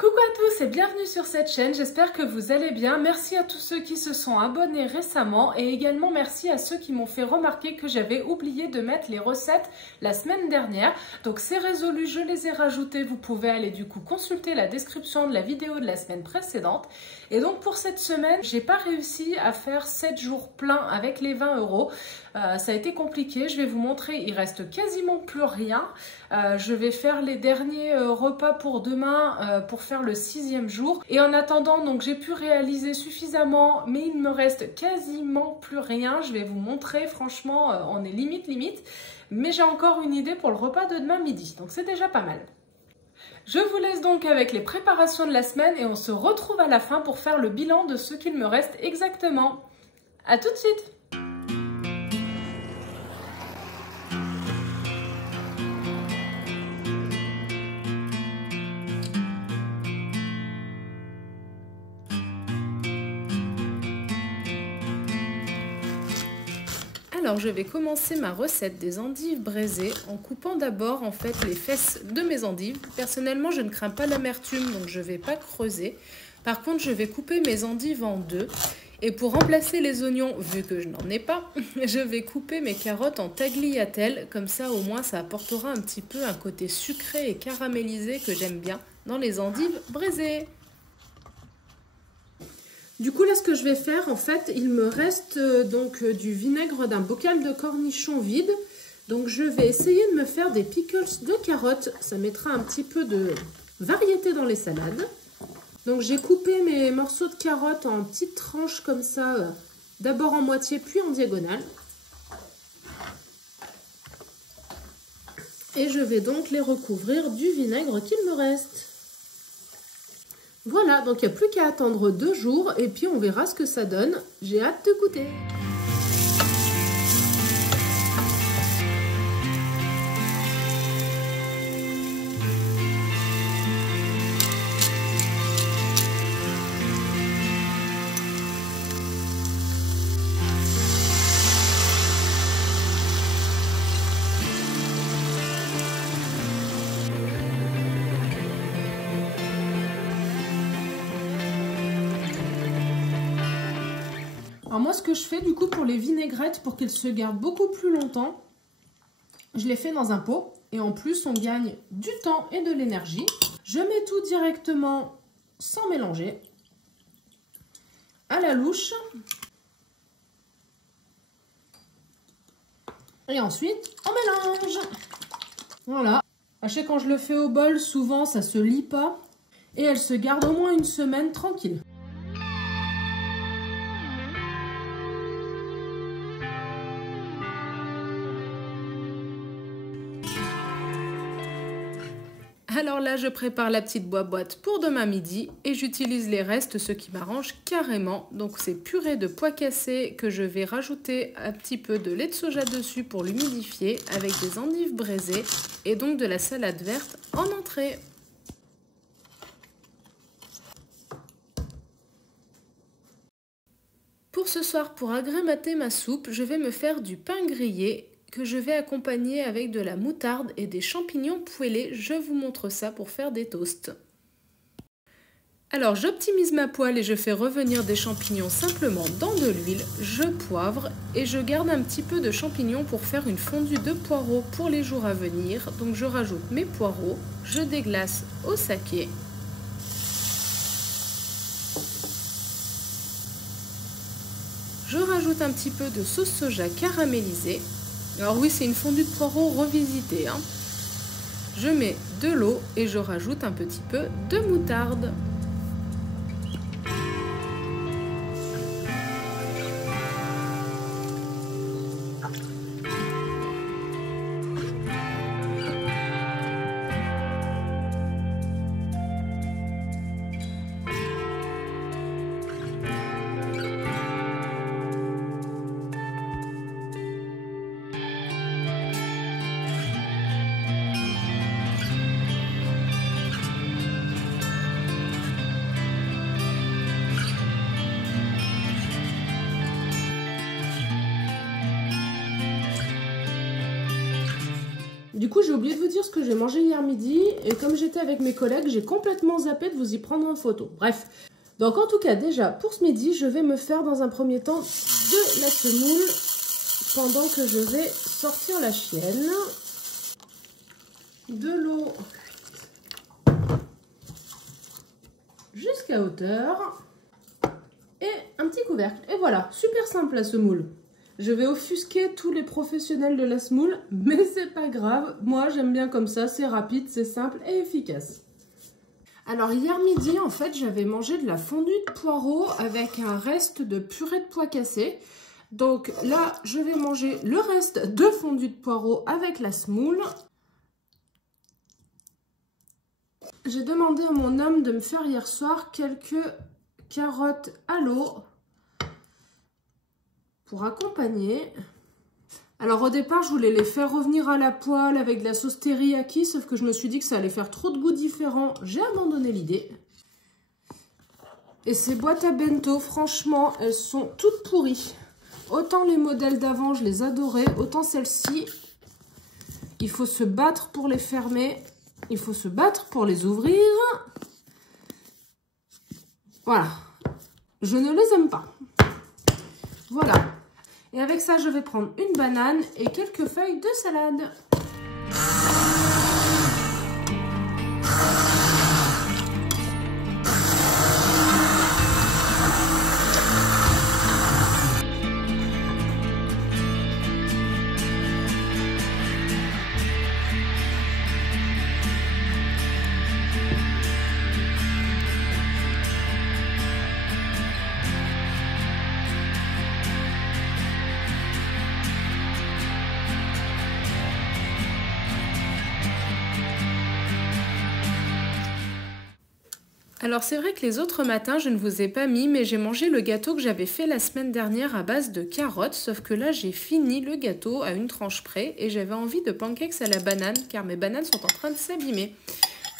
Coucou à tous et bienvenue sur cette chaîne, j'espère que vous allez bien. Merci à tous ceux qui se sont abonnés récemment et également merci à ceux qui m'ont fait remarquer que j'avais oublié de mettre les recettes la semaine dernière. Donc c'est résolu, je les ai rajoutées, vous pouvez aller du coup consulter la description de la vidéo de la semaine précédente. Et donc pour cette semaine, j'ai pas réussi à faire 7 jours pleins avec les 20 €. Ça a été compliqué, je vais vous montrer, il reste quasiment plus rien. Je vais faire les derniers repas pour demain pour faire le 6e jour. Et en attendant, donc j'ai pu réaliser suffisamment, mais il me reste quasiment plus rien. Je vais vous montrer, franchement, on est limite. Mais j'ai encore une idée pour le repas de demain midi, donc c'est déjà pas mal. Je vous laisse donc avec les préparations de la semaine et on se retrouve à la fin pour faire le bilan de ce qu'il me reste exactement. À tout de suite! Alors je vais commencer ma recette des endives braisées en coupant d'abord en fait les fesses de mes endives. Personnellement je ne crains pas l'amertume donc je ne vais pas creuser. Par contre je vais couper mes endives en deux et pour remplacer les oignons, vu que je n'en ai pas, je vais couper mes carottes en tagliatelle. Comme ça au moins ça apportera un petit peu un côté sucré et caramélisé que j'aime bien dans les endives braisées. Du coup, là, ce que je vais faire, en fait, il me reste donc du vinaigre d'un bocal de cornichons vide. Donc, je vais essayer de me faire des pickles de carottes. Ça mettra un petit peu de variété dans les salades. Donc, j'ai coupé mes morceaux de carottes en petites tranches comme ça, d'abord en moitié, puis en diagonale. Et je vais donc les recouvrir du vinaigre qu'il me reste. Voilà, donc il n'y a plus qu'à attendre 2 jours et puis on verra ce que ça donne. J'ai hâte de goûter. Alors moi ce que je fais du coup pour les vinaigrettes pour qu'elles se gardent beaucoup plus longtemps, je les fais dans un pot et en plus on gagne du temps et de l'énergie. Je mets tout directement sans mélanger, à la louche. Et ensuite on mélange. Voilà. Sachez quand je le fais au bol, souvent ça se lie pas et elles se gardent au moins une semaine tranquille. Alors là, je prépare la petite boîte pour demain midi et j'utilise les restes, ce qui m'arrange carrément. Donc c'est purée de pois cassés que je vais rajouter un petit peu de lait de soja dessus pour l'humidifier avec des endives braisées et donc de la salade verte en entrée. Pour ce soir, pour agrémenter ma soupe, je vais me faire du pain grillé que je vais accompagner avec de la moutarde et des champignons poêlés. Je vous montre ça pour faire des toasts. Alors j'optimise ma poêle et je fais revenir des champignons simplement dans de l'huile. Je poivre et je garde un petit peu de champignons pour faire une fondue de poireaux pour les jours à venir. Donc je rajoute mes poireaux, je déglace au saké. Je rajoute un petit peu de sauce soja caramélisée. Alors oui, c'est une fondue de poireaux revisitée. Je mets de l'eau et je rajoute un petit peu de moutarde. coup, j'ai oublié de vous dire ce que j'ai mangé hier midi. Et comme j'étais avec mes collègues, j'ai complètement zappé de vous y prendre en photo. Bref. Donc en tout cas, déjà, pour ce midi, je vais me faire dans un premier temps de la semoule pendant que je vais sortir la chienne. De l'eau jusqu'à hauteur. Et un petit couvercle. Et voilà, super simple la semoule. Je vais offusquer tous les professionnels de la semoule, mais c'est pas grave. Moi, j'aime bien comme ça, c'est rapide, c'est simple et efficace. Alors hier midi, en fait, j'avais mangé de la fondue de poireaux avec un reste de purée de pois cassés. Donc là, je vais manger le reste de fondue de poireaux avec la semoule. J'ai demandé à mon homme de me faire hier soir quelques carottes à l'eau pour accompagner. Alors au départ, je voulais les faire revenir à la poêle avec de la sauce teriyaki, sauf que je me suis dit que ça allait faire trop de goûts différents. J'ai abandonné l'idée. Et ces boîtes à bento, franchement, elles sont toutes pourries. Autant les modèles d'avant, je les adorais, autant celles-ci, il faut se battre pour les fermer. Il faut se battre pour les ouvrir. Voilà. Je ne les aime pas. Voilà. Et avec ça, je vais prendre une banane et quelques feuilles de salade. Alors c'est vrai que les autres matins, je ne vous ai pas mis, mais j'ai mangé le gâteau que j'avais fait la semaine dernière à base de carottes, sauf que là j'ai fini le gâteau à une tranche près et j'avais envie de pancakes à la banane, car mes bananes sont en train de s'abîmer.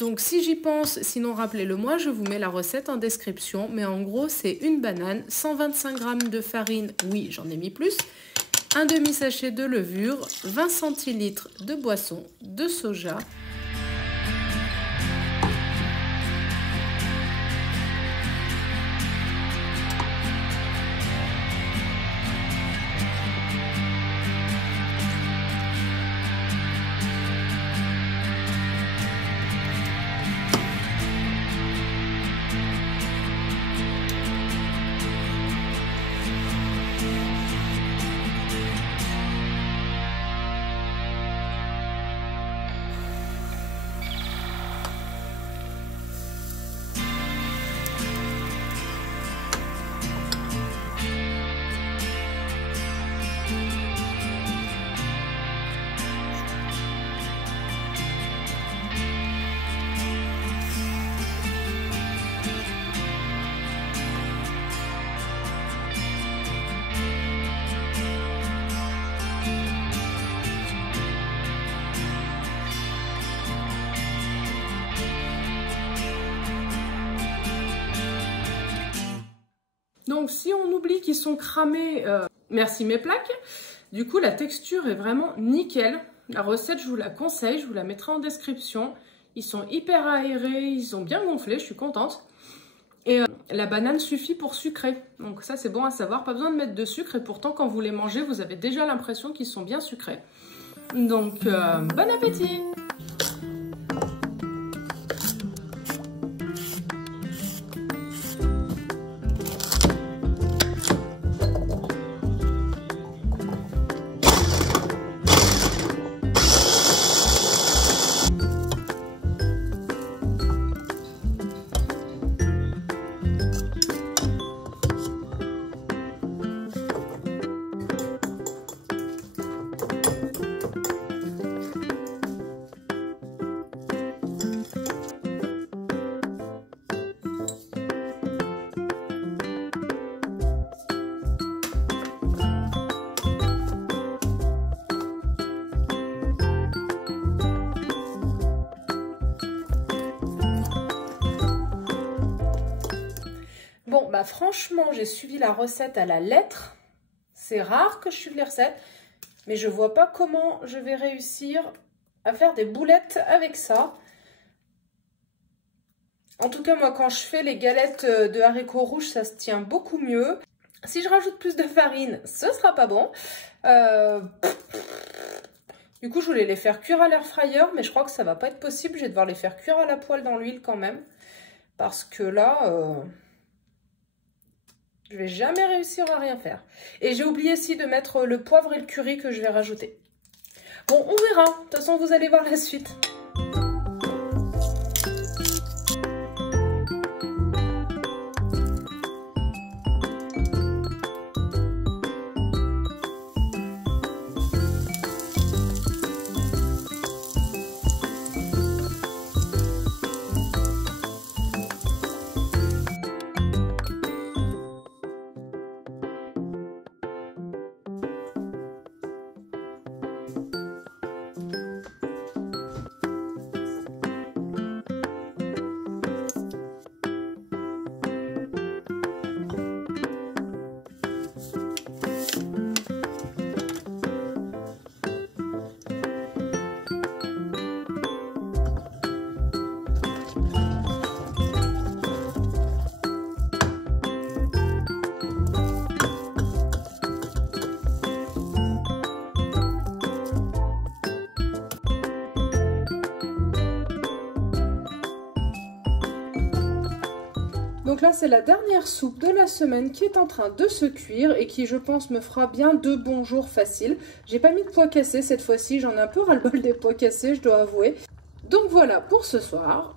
Donc si j'y pense, sinon rappelez-le moi, je vous mets la recette en description, mais en gros c'est une banane, 125 g de farine, oui j'en ai mis plus, un demi-sachet de levure, 20 centilitres de boisson de soja, Donc si on oublie qu'ils sont cramés, merci mes plaques. Du coup la texture est vraiment nickel. La recette je vous la conseille, je vous la mettrai en description. Ils sont hyper aérés, ils sont bien gonflés, je suis contente. Et la banane suffit pour sucrer. Donc ça c'est bon à savoir, pas besoin de mettre de sucre. Et pourtant quand vous les mangez, vous avez déjà l'impression qu'ils sont bien sucrés. Donc bon appétit! Bon, bah franchement, j'ai suivi la recette à la lettre. C'est rare que je suive les recettes, mais je vois pas comment je vais réussir à faire des boulettes avec ça. En tout cas, moi, quand je fais les galettes de haricots rouges, ça se tient beaucoup mieux. Si je rajoute plus de farine, ce sera pas bon. Du coup, je voulais les faire cuire à l'air fryer, mais je crois que ça va pas être possible. Je vais devoir les faire cuire à la poêle dans l'huile quand même. Parce que là, je vais jamais réussir à rien faire. Et j'ai oublié aussi de mettre le poivre et le curry que je vais rajouter. Bon, on verra. De toute façon, vous allez voir la suite. Donc là, c'est la dernière soupe de la semaine qui est en train de se cuire et qui, je pense, me fera bien 2 bons jours faciles. J'ai pas mis de pois cassés cette fois-ci, j'en ai un peu ras-le-bol des pois cassés, je dois avouer. Donc voilà pour ce soir.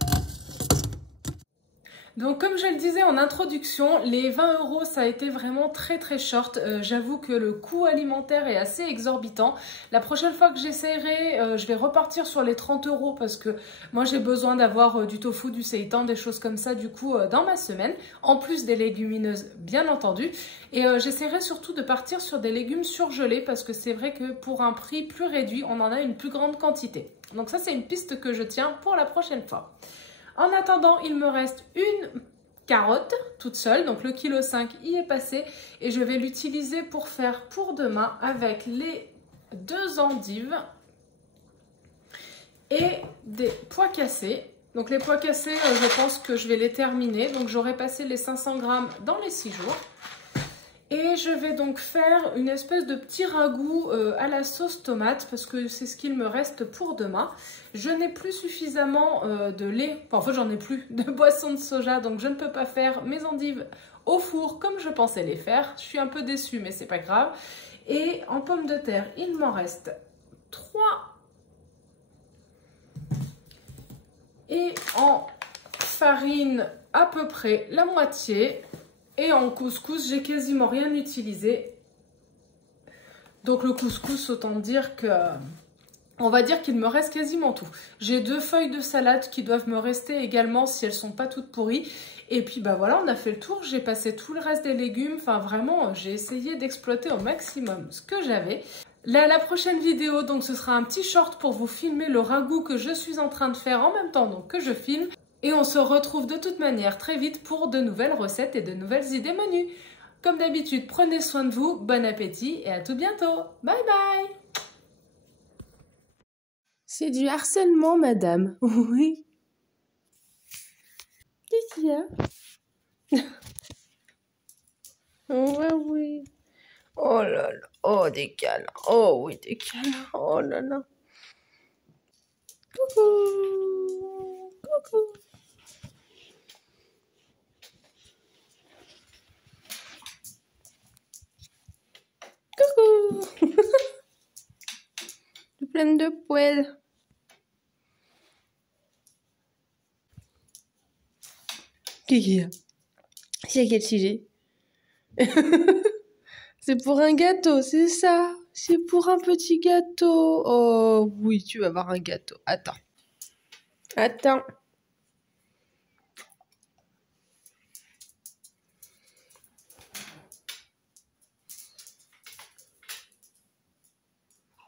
Donc comme je le disais en introduction, les 20 €, ça a été vraiment très short. J'avoue que le coût alimentaire est assez exorbitant. La prochaine fois que j'essaierai, je vais repartir sur les 30 € parce que moi j'ai besoin d'avoir du tofu, du seitan, des choses comme ça du coup dans ma semaine. En plus des légumineuses bien entendu. Et j'essaierai surtout de partir sur des légumes surgelés parce que c'est vrai que pour un prix plus réduit, on en a une plus grande quantité. Donc ça c'est une piste que je tiens pour la prochaine fois. En attendant, il me reste une carotte toute seule, donc le 1,5 kg y est passé et je vais l'utiliser pour faire pour demain avec les 2 endives et des pois cassés. Donc les pois cassés, je pense que je vais les terminer, donc j'aurai passé les 500 g dans les 6 jours. Et je vais donc faire une espèce de petit ragoût à la sauce tomate parce que c'est ce qu'il me reste pour demain. Je n'ai plus suffisamment de lait, enfin, en fait j'en ai plus de boisson de soja, donc je ne peux pas faire mes endives au four comme je pensais les faire. Je suis un peu déçue mais c'est pas grave. Et en pommes de terre, il m'en reste 3. Et en farine, à peu près la moitié. Et en couscous, j'ai quasiment rien utilisé. Donc le couscous, autant dire que... On va dire qu'il me reste quasiment tout. J'ai 2 feuilles de salade qui doivent me rester également si elles sont pas toutes pourries. Et puis bah voilà, on a fait le tour. J'ai passé tout le reste des légumes. Enfin vraiment, j'ai essayé d'exploiter au maximum ce que j'avais. Là, la prochaine vidéo, donc ce sera un petit short pour vous filmer le ragoût que je suis en train de faire en même temps donc, que je filme. Et on se retrouve de toute manière très vite pour de nouvelles recettes et de nouvelles idées menus. Comme d'habitude, prenez soin de vous, bon appétit et à tout bientôt. Bye bye! C'est du harcèlement, madame. Oui. Qu'est-ce qu'il y a? Ouais, oui. Oh là là. Oh, des câlins. Oh oui, des câlins. Oh là là. Coucou. Coucou. Coucou. Je suis pleine de poils. Qu'est-ce qu'il y a? C'est à quel sujet? C'est pour un gâteau, c'est ça? C'est pour un petit gâteau. Oh oui, tu vas avoir un gâteau. Attends. Attends.